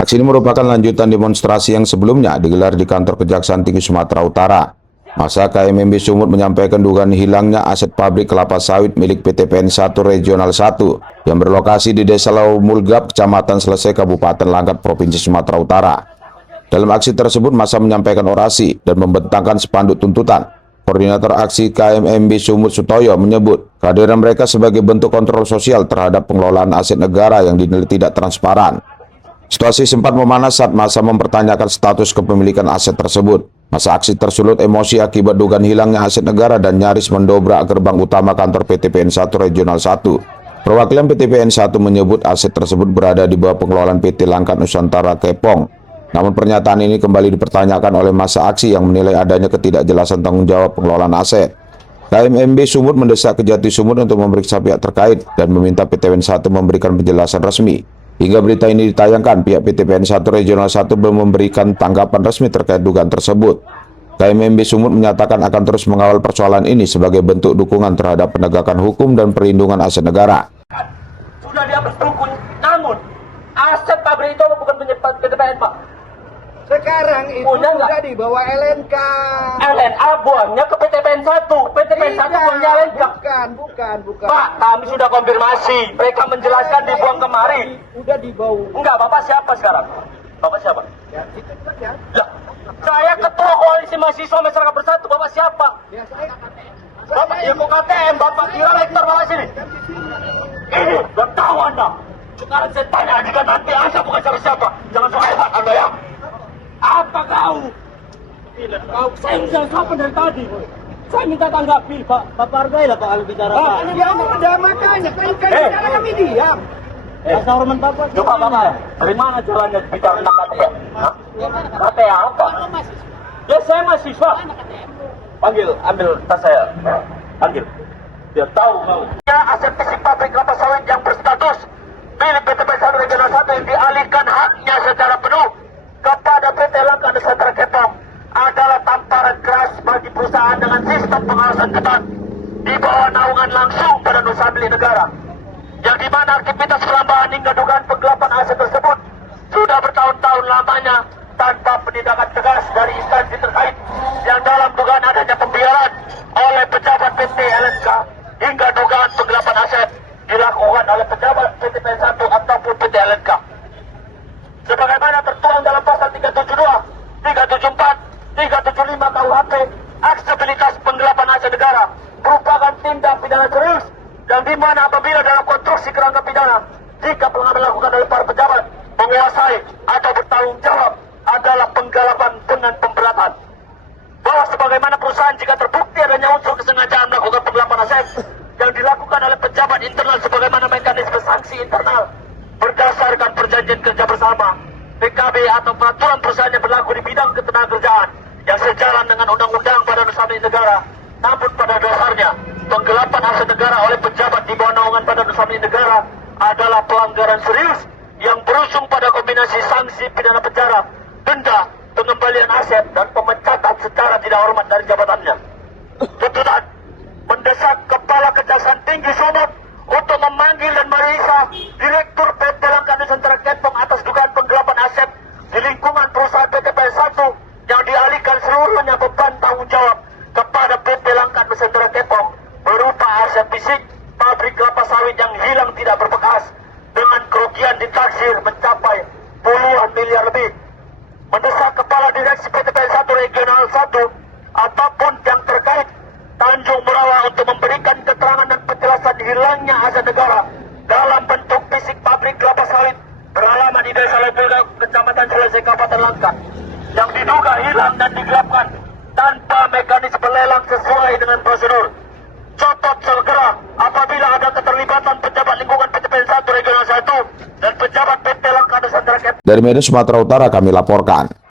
Aksi ini merupakan lanjutan demonstrasi yang sebelumnya digelar di kantor Kejaksaan Tinggi Sumatera Utara. Masa KMMB Sumut menyampaikan dugaan hilangnya aset pabrik kelapa sawit milik PT PN 1 Regional 1 yang berlokasi di Desa Laumulgap, Kecamatan Selesai, Kabupaten Langkat, Provinsi Sumatera Utara. Dalam aksi tersebut, masa menyampaikan orasi dan membentangkan spanduk tuntutan. Koordinator aksi KMMB Sumut Sutoyo menyebut kehadiran mereka sebagai bentuk kontrol sosial terhadap pengelolaan aset negara yang dinilai tidak transparan. Situasi sempat memanas saat masa mempertanyakan status kepemilikan aset tersebut. Masa aksi tersulut emosi akibat dugaan hilangnya aset negara dan nyaris mendobrak gerbang utama kantor PT PN 1 Regional 1. Perwakilan PT PN 1 menyebut aset tersebut berada di bawah pengelolaan PT Langkat Nusantara Kepong. Namun pernyataan ini kembali dipertanyakan oleh masa aksi yang menilai adanya ketidakjelasan tanggung jawab pengelolaan aset. KMMB Sumut mendesak Kejati Sumut untuk memeriksa pihak terkait dan meminta PT PN 1 memberikan penjelasan resmi. Hingga berita ini ditayangkan, pihak PT PN 1 Regional 1 belum memberikan tanggapan resmi terkait dugaan tersebut. KMMB Sumut menyatakan akan terus mengawal persoalan ini sebagai bentuk dukungan terhadap penegakan hukum dan perlindungan aset negara. Sudah dihapus dukun, namun aset pabrik itu bukan punya PT PN, Pak. Sekarang itu sudah dibawa LNK. LNA buangnya ke PT PN 1. PT PN 1 buangnya LNK. Bukan. Pak, kami sudah konfirmasi. Mereka menjelaskan dibuang kemari. Udah dibawa. Enggak, Bapak siapa sekarang? Bapak siapa? Ya, kita ya. Lah, saya ketua koalisi mahasiswa masyarakat bersatu. Bapak siapa? Ya, saya Bapak ilmu KTM. Bapak kira rektor Bapak sini. Ini, gak tahu Anda. Sekarang saya tanya, jika nanti Anda bukan siapa-siapa. Jangan so hebat Anda ya. Apa kau? Saya sudah kapan dari tadi? Saya minta tanggapi, Pak. Bapak hargailah Pak kalau bicara. Pak, ya udah makanya kayu bicara kami diam. Rasa hormat Bapak. Coba Bapak, dari mana jalannya bicara tentang KTM? KTM apa? Ya saya mahasiswa. Panggil, ambil tas saya. Panggil. Dia tahu kau. Ya, aset fisik pabrik kelapa sawit yang berstatus milik PT PN 1 Regional 1 yang dialihkan haknya secara penuh kepada PT Langkat Nusantara Kepong adalah tamparan keras bagi perusahaan dengan sistem pengawasan ketat di bawah naungan langsung pada usaha milik negara, yang dimana aktivitas perlambahan hingga dugaan penggelapan aset tersebut sudah bertahun-tahun lamanya tanpa penindakan tegas dari instansi terkait, yang dalam dugaan adanya pembiaran oleh pejabat PT LNK hingga dugaan penggelapan aset dilakukan oleh pejabat PT PN 1 ataupun PT LNK. Sebagaimana tertuang dalam pasal 372, 374, 375 KUHP, aksesibilitas penggelapan aset negara merupakan tindak pidana serius yang dimana apabila dalam konstruksi kerangka pidana, jika pengambilan dilakukan oleh para pejabat, menguasai atau bertanggung jawab adalah penggelapan dengan pemberatan. Bahwa sebagaimana perusahaan jika terbukti adanya unsur kesengajaan melakukan penggelapan aset yang dilakukan oleh pejabat internal sebagaimana mekanisme sanksi internal berdasarkan perjanjian kerja bersama, PKB atau peraturan perusahaan yang berlaku di bidang ketenagakerjaan yang sejalan dengan undang-undang Badan Usaha Milik Negara. Namun pada dasarnya, penggelapan aset negara oleh pejabat di bawah naungan Badan Usaha Milik Negara adalah pelanggaran serius yang berujung pada kombinasi sanksi pidana penjara, denda, pengembalian aset, dan pemecatan secara tidak hormat dari jabatannya. Tuntutan mendesak Kepala Kejaksaan Tinggi Sumut untuk memanggil dan memeriksa Direktur PT Langkat Nusantara Kepong atas dugaan penggelapan aset di lingkungan perusahaan PT PN 1 yang dialihkan seluruhnya beban tanggung jawab kepada PT Langkat Nusantara Kepong berupa aset fisik pabrik kelapa sawit yang hilang tidak berbekas dengan kerugian ditaksir mencapai puluhan miliar lebih. Mendesak Kepala Direksi PT PN 1 Regional 1 ataupun yang terkait Tanjung Merawa untuk memberikan keterangan dan penjelasan hilangnya aset negara dalam bentuk fisik pabrik kelapa sawit beralamat di Desa Laumulgap, Kecamatan Selesai, Kabupaten Langkat, yang diduga hilang dan digelapkan tanpa mekanisme lelang sesuai dengan prosedur. Cotot segera apabila ada keterlibatan pejabat lingkungan PT PN 1 Regional 1 dan pejabat PT Langkat Nusantara Kepong. Dari Medan, Sumatera Utara, kami laporkan.